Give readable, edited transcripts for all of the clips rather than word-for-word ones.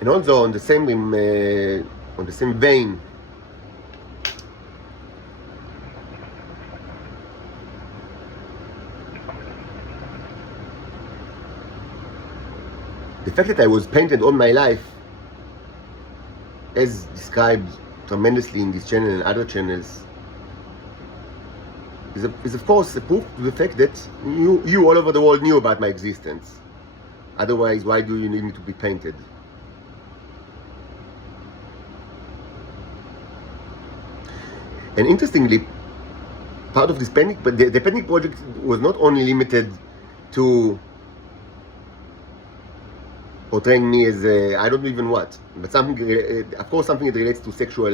And also on the same vein, the fact that I was painted all my life, as described tremendously in this channel and other channels, is of course a proof to the fact that you all over the world knew about my existence. Otherwise, why do you need me to be painted? And interestingly, part of this painting, but the painting project was not only limited to portraying me as I don't know even what, but something, of course, something that relates to sexual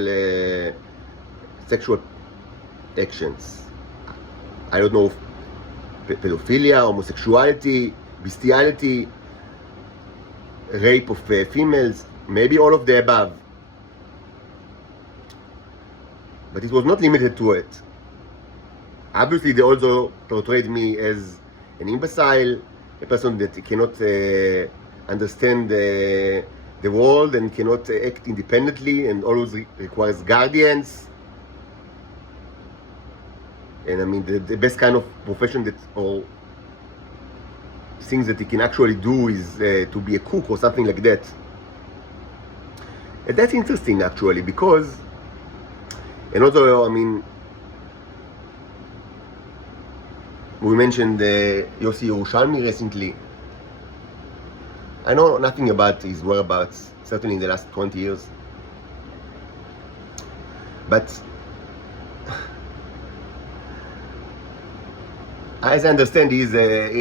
actions. I don't know, pedophilia, homosexuality, bestiality, rape of females, maybe all of the above. But it was not limited to it. Obviously, they also portrayed me as an imbecile, a person that cannot understand the world and cannot act independently and always requires guardians. And I mean, the best kind of profession that, or things that he can actually do is to be a cook or something like that. And that's interesting actually, because, and also, I mean, we mentioned Yossi Yerushalmi recently. I know nothing about his whereabouts, certainly in the last 20 years. But as I understand, he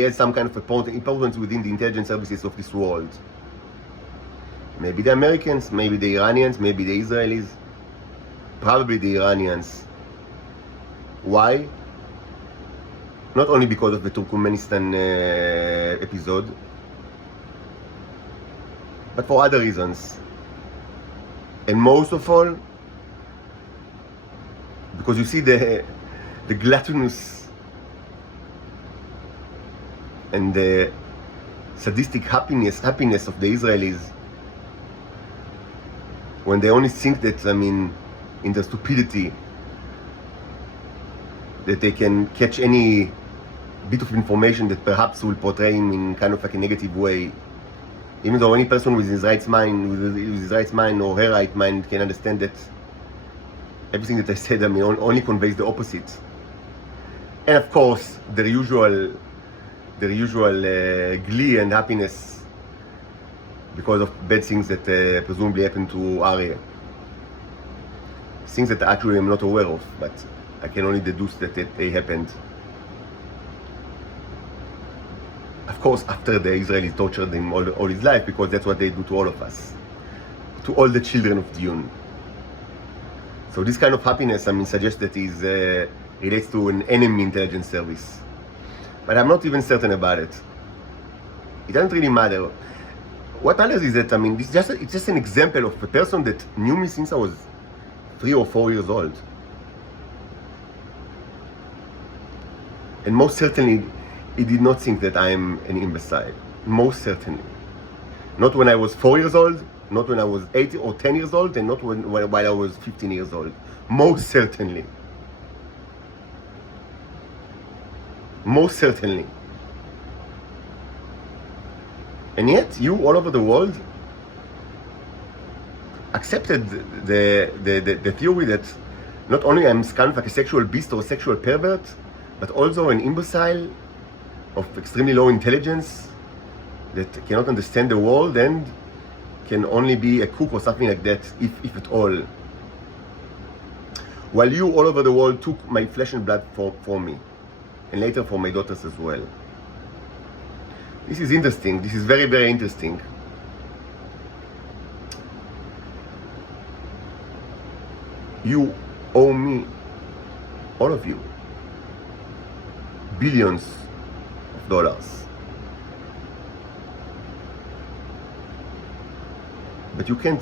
has some kind of importance within the intelligence services of this world. Maybe the Americans, maybe the Iranians, maybe the Israelis. Probably the Iranians. Why? Not only because of the Turkmenistan episode, but for other reasons. And most of all, because you see the gluttonous and the sadistic happiness of the Israelis, when they only think that, I mean, in the stupidity, that they can catch any bit of information that perhaps will portray him in kind of like a negative way. Even though any person with his right mind, or her right mind, can understand that everything that I said, I mean, only conveys the opposite. And of course, the usual glee and happiness because of bad things that presumably happened to Arya. Things that actually I'm not aware of, but I can only deduce that they happened. Of course, after the Israelis tortured him all his life, because that's what they do to all of us, to all the children of Dune. So this kind of happiness, I mean, suggests that it relates to an enemy intelligence service. But I'm not even certain about it. It doesn't really matter. What matters is that, I mean, it's just an example of a person that knew me since I was 3 or 4 years old. And most certainly, he did not think that I am an imbecile. Most certainly. Not when I was 4 years old, not when I was 8 or 10 years old, and not while I was 15 years old. Most certainly. Most certainly. And yet, you all over the world accepted the theory that not only I'm kind of like a sexual beast or a sexual pervert, but also an imbecile of extremely low intelligence that cannot understand the world and can only be a cook or something like that, if at all. While you all over the world took my flesh and blood for me, and later for my daughters as well. This is interesting. This is very, very interesting. You owe me, all of you, billions of dollars. But you can't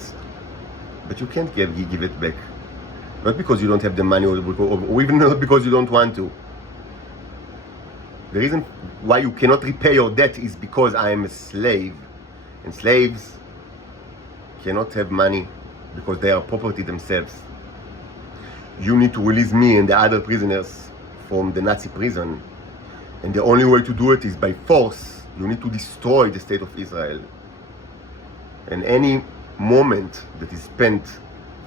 give it back. Not because you don't have the money, or even not because you don't want to. The reason why you cannot repay your debt is because I am a slave. And slaves cannot have money because they are property themselves. You need to release me and the other prisoners from the Nazi prison. And the only way to do it is by force. You need to destroy the state of Israel. And any moment that is spent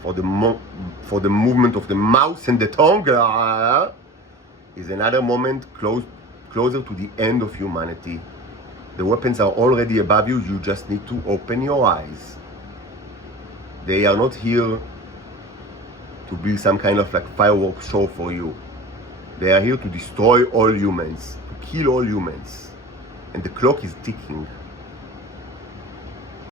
for the movement of the mouth and the tongue is another moment closer to the end of humanity. The weapons are already above you. You just need to open your eyes. They are not here to be some kind of like fireworks show for you. They are here to destroy all humans, to kill all humans. And the clock is ticking.